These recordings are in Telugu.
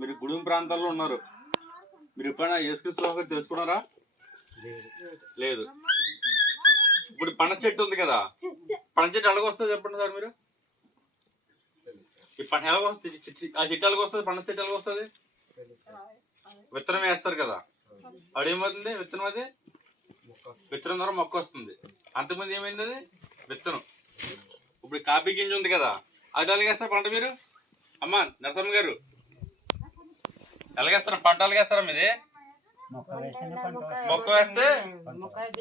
మీరు గుడి ప్రాంతాల్లో ఉన్నారు. మీరు ఎప్పుడైనా యేసుక్రీస్తు తెలుసుకున్నారా? లేదు. ఇప్పుడు పనస చెట్టు ఉంది కదా, పనస చెట్టు ఎలాగొస్తుంది చెప్పండి సార్ మీరు. ఈ ఎలాగొస్తుంది ఆ చెట్టు ఎలాగొస్తుంది? పనస చెట్టు ఎలాగొస్తుంది? విత్తనం వేస్తారు కదా, అదేమవుతుంది? విత్తనం అది విత్తనం ద్వారా మొక్క వస్తుంది. అంతకుముందు ఏమైంది? అది విత్తనం. ఇప్పుడు కాఫీ గింజ ఉంది కదా, అది ఎలాగేస్తారు పంట మీరు? అమ్మా నరసమ్మ గారు, ఎలాగేస్తారా పంట? ఎలాగేస్తారా మీది? మొక్క వేస్తే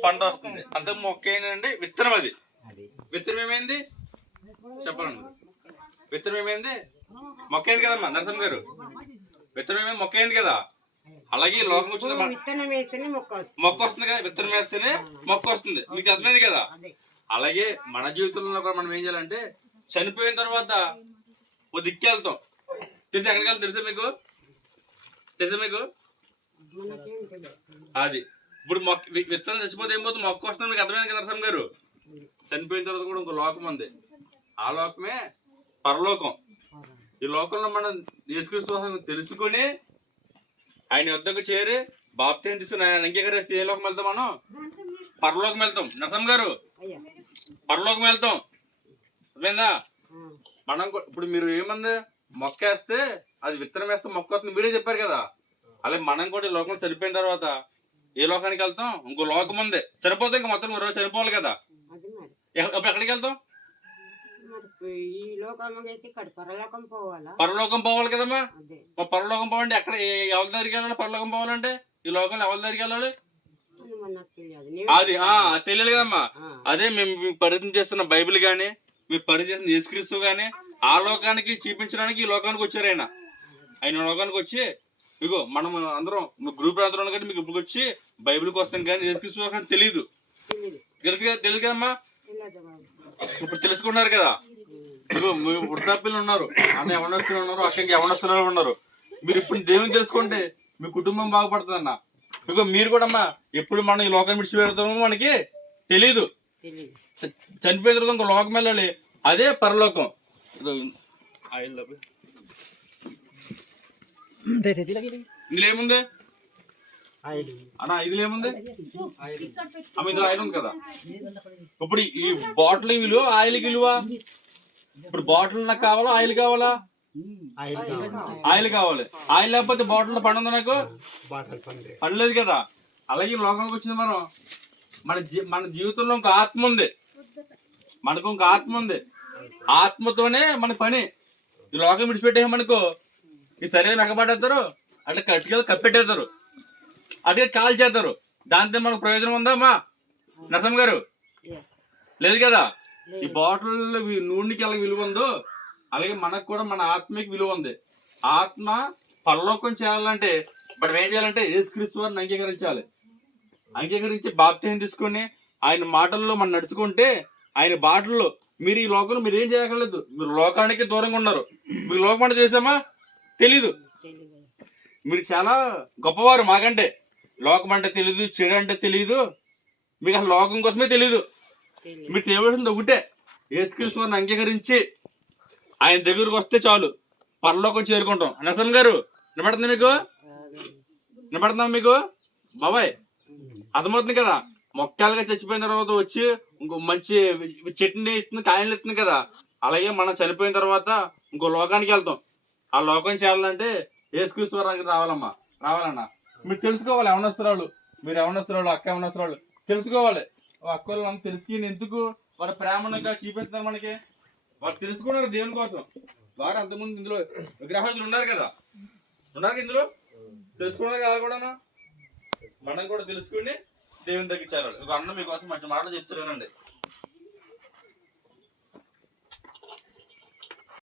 పంట వస్తుంది. అంతే. మొక్క ఏంటండి? విత్తనం. అది విత్తనం ఏమైంది చెప్పండి. విత్తనం ఏమైంది? మొక్క అయింది కదమ్మా నరసమ్మ గారు. విత్తనం ఏమైంది? మొక్క అయింది కదా. అలాగే లోకం వచ్చిన మొక్క వస్తుంది కదా, విత్తనం వేస్తేనే మొక్క వస్తుంది. మీకు అర్థమైంది కదా. అలాగే మన జీవితంలో కూడా మనం ఏం చేయాలంటే, చనిపోయిన తర్వాత ఓ దిక్కి వెళ్తాం. తెలిసి ఎక్కడికి వెళ్తాం తెలుసా మీకు? తెలుసా మీకు? అది ఇప్పుడు మొక్క విత్తనం చచ్చిపోతే ఏమవుతుంది? మొక్క వస్తుంది. మీకు అర్థమైంది కదా నరసమ్మ గారు. చనిపోయిన తర్వాత కూడా ఇంకో లోకం ఉంది. ఆ లోకమే పరలోకం. ఈ లోకంలో మనం యేసుక్రీస్తు తెలుసుకుని ఆయన వద్దకు చేరి బాప్తిసం తీసుకుని ఆయన అంగీకరిస్తే ఏ లోకం వెళ్తాం? మనం పరలోకం వెళ్తాం. నరసమ్మ గారు, పరలోకం వెళ్తాం. అర్థమైందా? మనం ఇప్పుడు మీరు ఏమంది? మొక్క వేస్తే అది విత్తనం వేస్తే మొక్క వస్తుంది మీరే చెప్పారు కదా. అలాగే మనం కూడా ఈ లోకం చనిపోయిన తర్వాత ఏ లోకానికి వెళ్తాం? ఇంకో లోకం ఉంది. చనిపోతే ఇంకా మొత్తం రోజు చనిపోవాలి కదా. అప్పుడు ఎక్కడికి వెళ్తాం? పరలోకం పోవాలి కదమ్మా. పరలోకం పోవాలంటే ఎక్కడ ఎవరి దగ్గరికి వెళ్ళాలి? పరలోకం పోవాలంటే ఈ లోకంలో ఎవరి దగ్గరికి వెళ్ళాలి? అది తెలియదు కదమ్మా. అదే మేము పరిచయం చేస్తున్న బైబిల్ గాని, మేము పరిచయం చేస్తున్న యేసుక్రీస్తు గాని ఆ లోకానికి చూపించడానికి ఈ లోకానికి వచ్చారు. ఆయన లోకానికి వచ్చి ఇగో మనం అందరం గ్రూప్ అందరం కానీ మీకు ఇప్పుడు వచ్చి బైబిల్కి వస్తాం కానీ యేసుక్రీస్తు తెలియదు. తెలుసు కదమ్మా. ఇప్పుడు తెలుసుకున్నారు కదా. ఇగో మీ వృద్ధాప్యులు ఉన్నారు, అన్న యవనస్తులు ఉన్నారు, అక్కడికి యవనస్తులు ఉన్నారు. మీరు ఇప్పుడు దేవుని తెలుసుకుంటే మీ కుటుంబం బాగుపడుతుంది అన్న. ఇగో మీరు కూడా అమ్మా ఎప్పుడు మనం ఈ లోకాన్ని విడిచి పెడతామో మనకి తెలీదు. చనిపోయిన తర్వాత ఇంకో లోకం వెళ్ళాలి, అదే పరలోకం. ఇందులో ఏముంది అన్న? ఇందులో ఏముంది? ఇందులో ఆయిల్ ఉంది కదా. ఇప్పుడు ఈ బాటిల్ విలువ, ఆయిల్కి విలువ. ఇప్పుడు బాటిల్ నాకు కావాలా, ఆయిల్ కావాలా? ఆయిల్ కావాలి. ఆయిల్ లేకపోతే బాటిల్ పని ఉంది నాకు? పని లేదు కదా. అలాగే లోకానికి వచ్చింది మనం. మన జీవితంలో ఇంకో ఆత్మ ఉంది. మనకు ఇంకో ఆత్మ ఉంది. ఆత్మతోనే మన పని. ఈ లోకం విడిచిపెట్టేమనుకో ఈ శరీరం ఎక్కబడేస్తారు, అట్లా కట్టుకెళ్ళి కప్పెట్టేస్తారు, అట్లా కాల్ చేస్తారు. దాంతో మనకు ప్రయోజనం ఉందమ్మా నరసమ్మ గారు? లేదు కదా. ఈ బాటిల్ నూనెకి ఎలా విలువ ఉందో అలాగే మనకు కూడా మన ఆత్మకి విలువ ఉంది. ఆత్మ పరలోకం చేయాలంటే మనం ఏం చేయాలంటే యేసుక్రీస్తు వారిని అంగీకరించాలి. అంగీకరించి బాప్తిసం తీసుకుని ఆయన మాటల్లో మనం నడుచుకుంటే ఆయన బాటల్లో మీరు ఈ లోకంలో మీరు ఏం చేయగలదు. మీరు లోకానికి దూరంగా ఉన్నారు. మీకు లోకం అంటే చేసామా? తెలీదు. మీరు చాలా గొప్పవారు మాకంటే. లోకం అంటే తెలీదు, చెడు అంటే తెలీదు, మీకు అసలు లోకం కోసమే తెలీదు. మీరు చేయవలసింది ఒకటే, యేసుక్రీస్తు వారిని అంగీకరించి ఆయన దగ్గరకు వస్తే చాలు, పరలోకం చేరుకుంటాం. నరసమ్మ గారు వినపడుతుంది మీకు? వినపడుతుందా మీకు బాబాయ్? అర్థమవుతుంది కదా. మొక్కలుగా చచ్చిపోయిన తర్వాత వచ్చి ఇంకో మంచి చెట్టుని ఇస్తుంది, కాయలు ఇస్తుంది కదా. అలాగే మనం చనిపోయిన తర్వాత ఇంకో లోకానికి వెళ్తాం. ఆ లోకం చేరాలంటే యేసుక్రీస్తు వారి రావాలమ్మా, రావాలన్నా. మీరు తెలుసుకోవాలి. యవనస్తురాలు, మీరు యవనస్తురాలు, అక్క యవనస్తురాలు తెలుసుకోవాలి. అక్క వాళ్ళు తెలుసుకుని ఎందుకు వాళ్ళ ప్రేమను చూపిస్తారు మనకి. వాళ్ళు తెలుసుకున్నారు దేవుని కోసం. వారు అంతకుముందు ఇందులో విగ్రహాలు ఉన్నారు కదా, ఉన్నారు ఇందులో తెలుసుకున్నారు కదా. కూడా మనం కూడా తెలుసుకుని దేవుని దగ్గర చేరాలి. ఒక అన్న మీకోసం మంచి మాటలు చెప్తున్నానండి.